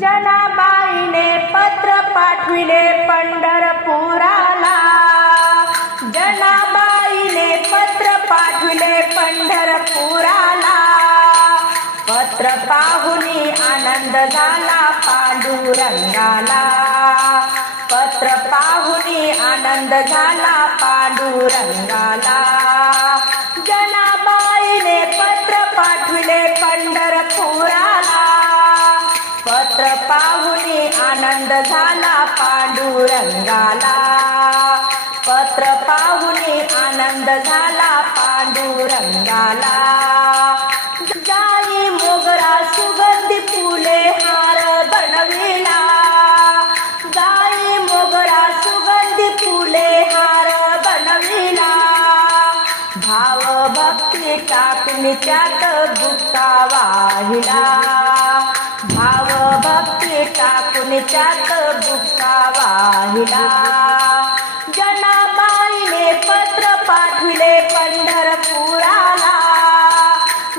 जनाबाईने पत्र पाठविले पंढरपुराला. जनाबाईने पत्र पाठविले पंढरपुराला. पत्र पाहुनी आनंद झाला पांडुरंगाला. पत्र पाहुनी आनंद झाला पांडुरंगाला. पत्र पाहुणे आनंद झाला पांडुरंगाला. पत्र पाहुणे आनंद झाला पांडुरंगाला. जाई मोगरा सुगंधी फुले हार बनविला. जाई मोगरा सुगंधी फुले हार बनविला. भाव भक्ती टाकून त्यात गुप्ता वाहिला. टाकून त्यात बुक्का वाहिला. जनाबाईने पत्र पाठविले पंढरपुराला.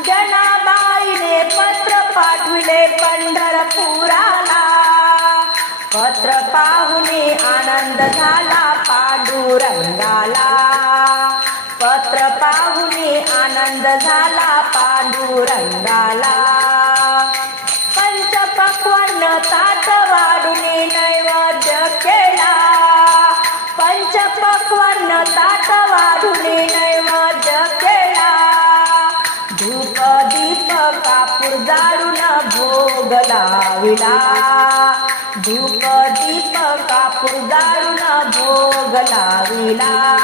जनाबाईने पत्र पाठविले पंढरपुराला. पत्र पाहुणे आनंद झाला पांडुरंगाला. पत्र पाहुणे आनंद झाला पांडुरंगाला. ताट नैवेद्य केला. धूप दीप कापूर जाळून भोग लाविला. धूप दीप कापूर जाळून भोग लाविला.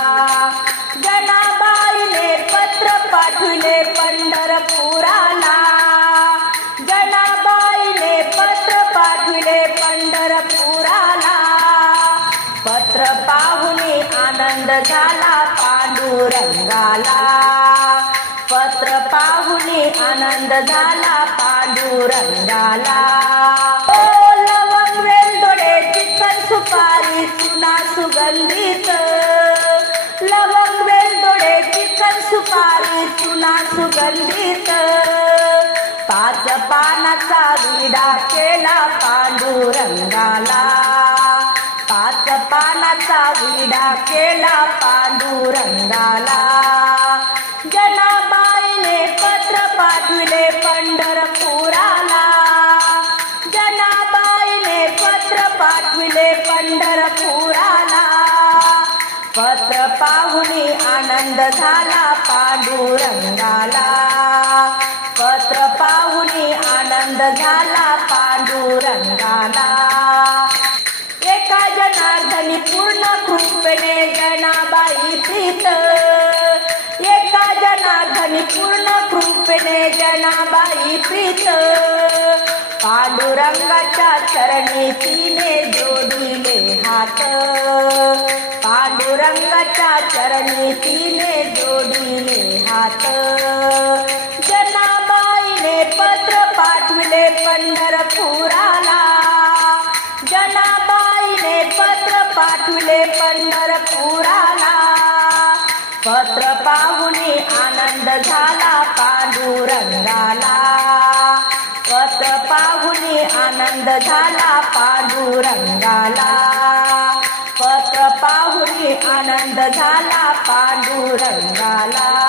जनाबाईने पत्र पाठविले पंढरपुराला. पाहुणे आनंद झाला पांडुरंगाला. पत्र पाहुणे आनंद झाला पांडुरंगाला. ओ लवंग वेलदोडे चिकन सुपारी चुना सुगंधित. लवंग वेलदोडे चिकन सुपारी चुना सुगंधित. पाच पानाचा विडा केला पांडुरंगाला. मनाचा विडा केला पांडुरंगाला. जनाबाईने पत्र पाठविले पंढरपुराला. जनाबाईने पत्र पाठविले पंढरपुराला. पत्र पाहुनी आनंद झाला पांडुरंगाला. पत्र पाहुनी आनंद झाला पांडुरंगाला. एका जना पुष्पणे कृपेने जनाबाई प्रीत. एका जनार्दनी पूर्ण कृपेने जनाबाई प्रीत. पांडुरंगाच्या चरणी तिने जोडिले हात. पांडुरंगाच्या चरणी तिने जोडिले हात. जनाबाईने पत्र पाठविले पंढरपुराला. पाठविले पंढरपुराला. पत्र पाहुणे आनंद झाला पांडुरंगाला. पत्र पाहुणे आनंद झाला पांडुरंगाला. पत्र पाहुणे आनंद झाला पांडुरंगाला.